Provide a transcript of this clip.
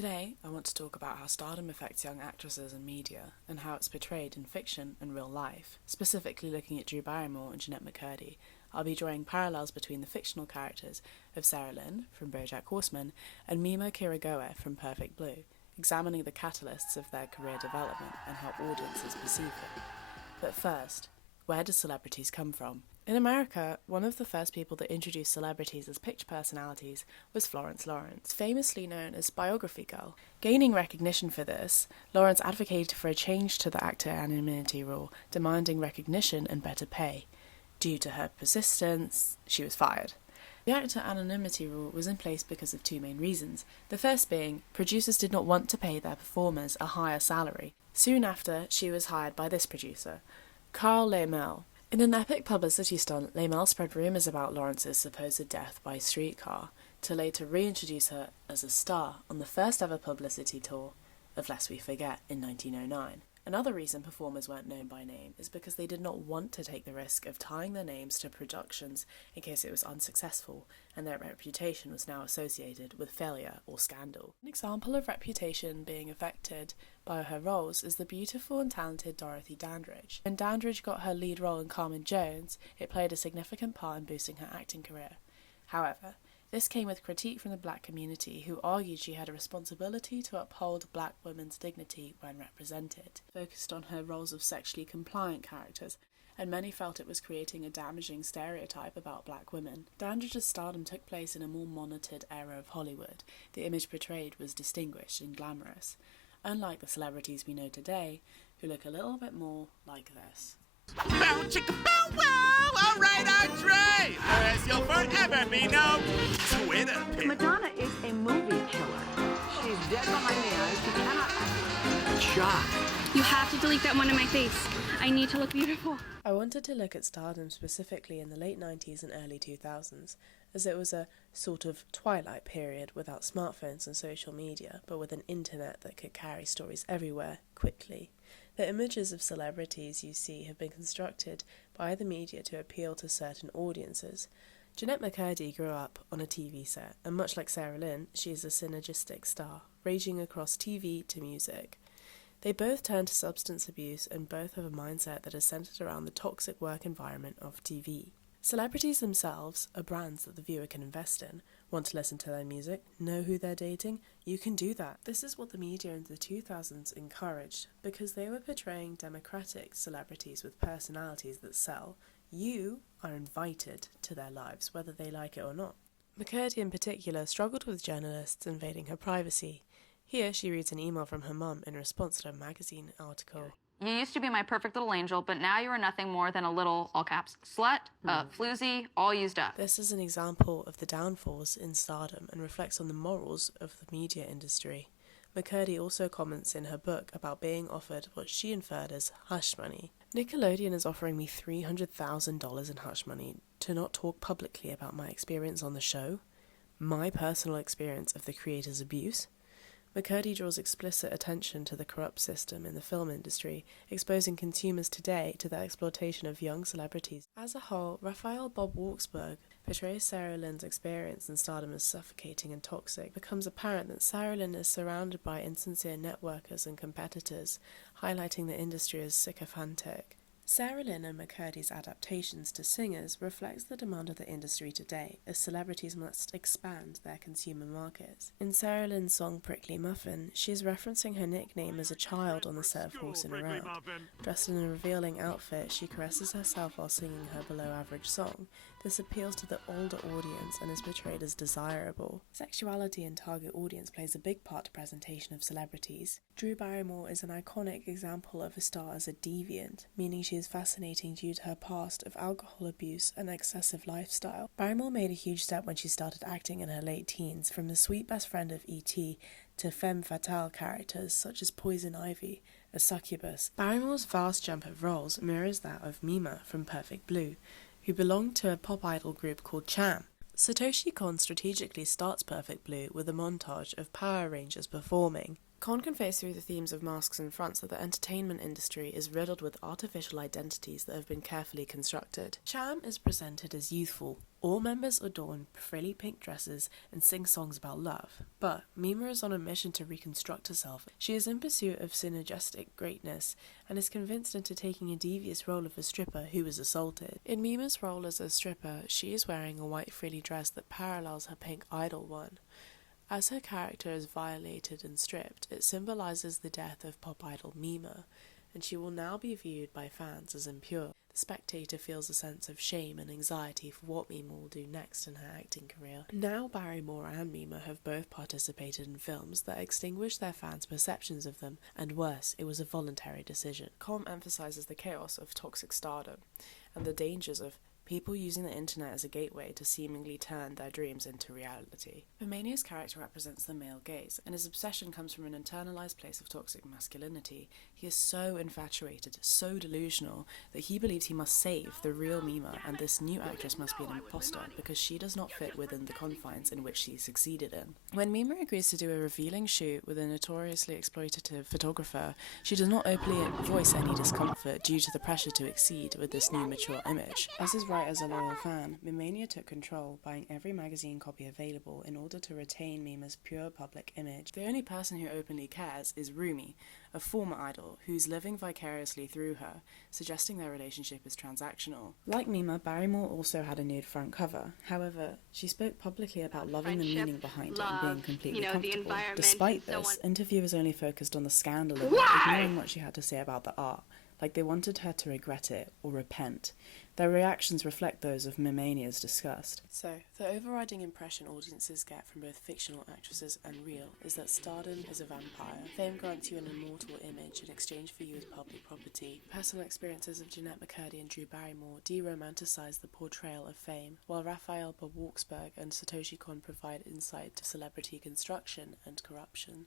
Today, I want to talk about how stardom affects young actresses and media, and how it's portrayed in fiction and real life. Specifically looking at Drew Barrymore and Jeanette McCurdy, I'll be drawing parallels between the fictional characters of Sarah Lynn from BoJack Horseman and Mima Kirigoe from Perfect Blue, examining the catalysts of their career development and how audiences perceive them. But first, where do celebrities come from? In America, one of the first people that introduced celebrities as picture personalities was Florence Lawrence, famously known as Biography Girl. Gaining recognition for this, Lawrence advocated for a change to the actor anonymity rule, demanding recognition and better pay. Due to her persistence, she was fired. The actor anonymity rule was in place because of two main reasons. The first being, producers did not want to pay their performers a higher salary. Soon after, she was hired by this producer, Carl Laemmle. In an epic publicity stunt, Laemmle spread rumours about Lawrence's supposed death by streetcar, to later reintroduce her as a star on the first ever publicity tour of Lest We Forget in 1909. Another reason performers weren't known by name is because they did not want to take the risk of tying their names to productions in case it was unsuccessful and their reputation was now associated with failure or scandal. An example of reputation being affected by her roles is the beautiful and talented Dorothy Dandridge. When Dandridge got her lead role in Carmen Jones, it played a significant part in boosting her acting career. However, this came with critique from the black community, who argued she had a responsibility to uphold black women's dignity when represented, focused on her roles of sexually compliant characters, and many felt it was creating a damaging stereotype about black women. Dandridge's stardom took place in a more monitored era of Hollywood. The image portrayed was distinguished and glamorous, unlike the celebrities we know today, who look a little bit more like this. Bow chicka bow wow! Alright, Andre! As you'll forever be known, Twitter pin. Madonna is a movie killer. She's dead behind the eyes. She cannot act. Shot. You have to delete that one in my face. I need to look beautiful. I wanted to look at stardom specifically in the late 90s and early 2000s, as it was a sort of twilight period without smartphones and social media, but with an internet that could carry stories everywhere, quickly. The images of celebrities you see have been constructed by the media to appeal to certain audiences. Jeanette McCurdy grew up on a TV set, and much like Sarah Lynn, she is a synergistic star, ranging across TV to music. They both turn to substance abuse, and both have a mindset that is centered around the toxic work environment of TV. Celebrities themselves are brands that the viewer can invest in. Want to listen to their music? Know who they're dating? You can do that. This is what the media in the 2000s encouraged, because they were portraying democratic celebrities with personalities that sell. You are invited to their lives, whether they like it or not. McCurdy in particular struggled with journalists invading her privacy. Here she reads an email from her mum in response to a magazine article. You used to be my perfect little angel, but now you are nothing more than a little, all caps, slut, floozy, all used up. This is an example of the downfalls in stardom and reflects on the morals of the media industry. McCurdy also comments in her book about being offered what she inferred as hush money. Nickelodeon is offering me $300,000 in hush money to not talk publicly about my experience on the show, my personal experience of the creator's abuse. McCurdy draws explicit attention to the corrupt system in the film industry, exposing consumers today to the exploitation of young celebrities. As a whole, Raphael Bob Waksberg portrays Sarah Lynn's experience in stardom as suffocating and toxic. It becomes apparent that Sarah Lynn is surrounded by insincere networkers and competitors, highlighting the industry as sycophantic. Sarah Lynn and McCurdy's adaptations to singers reflects the demand of the industry today, as celebrities must expand their consumer markets. In Sarah Lynn's song Prickly Muffin, she is referencing her nickname as a child on the set of Horsing Around. Dressed in a revealing outfit, she caresses herself while singing her below-average song. This appeals to the older audience and is portrayed as desirable. Sexuality in target audience plays a big part to presentation of celebrities. Drew Barrymore is an iconic example of a star as a deviant, meaning she is fascinating due to her past of alcohol abuse and excessive lifestyle. Barrymore made a huge step when she started acting in her late teens, from the sweet best friend of E.T. to femme fatale characters such as Poison Ivy, a succubus. Barrymore's vast jump of roles mirrors that of Mima from Perfect Blue, who belonged to a pop idol group called Cham. Satoshi Kon strategically starts Perfect Blue with a montage of Power Rangers performing. Kon conveys through the themes of masks and fronts that the entertainment industry is riddled with artificial identities that have been carefully constructed. Cham is presented as youthful, All members adorn frilly pink dresses and sing songs about love, but Mima is on a mission to reconstruct herself. She is in pursuit of synergistic greatness and is convinced into taking a devious role of a stripper who was assaulted. In Mima's role as a stripper, she is wearing a white frilly dress that parallels her pink idol one. As her character is violated and stripped, it symbolises the death of pop idol Mima, and she will now be viewed by fans as impure. The spectator feels a sense of shame and anxiety for what Mima will do next in her acting career. Now Barrymore and Mima have both participated in films that extinguish their fans' perceptions of them, and worse, it was a voluntary decision. Com emphasises the chaos of toxic stardom and the dangers of people using the internet as a gateway to seemingly turn their dreams into reality. Mimania's character represents the male gaze, and his obsession comes from an internalized place of toxic masculinity. He is so infatuated, so delusional, that he believes he must save the real Mima, and this new actress must be an imposter because she does not fit within the confines in which she succeeded in. When Mima agrees to do a revealing shoot with a notoriously exploitative photographer, she does not openly voice any discomfort due to the pressure to exceed with this new mature image. As is right as a loyal fan, Mimania took control, buying every magazine copy available in order to retain Mima's pure public image. The only person who openly cares is Rumi, a former idol who's living vicariously through her, suggesting their relationship is transactional. Like Mima, Barrymore also had a nude front cover. However, she spoke publicly about loving the meaning behind it and being completely comfortable. Despite this, interviewers only focused on the scandal of it, ignoring what she had to say about the art, like they wanted her to regret it or repent. Their reactions reflect those of Mimania's disgust. So, the overriding impression audiences get from both fictional actresses and real is that stardom is a vampire. Fame grants you an immortal image in exchange for you as public property. Personal experiences of Jeanette McCurdy and Drew Barrymore de-romanticize the portrayal of fame, while Raphael Bob Waksberg and Satoshi Kon provide insight to celebrity construction and corruption.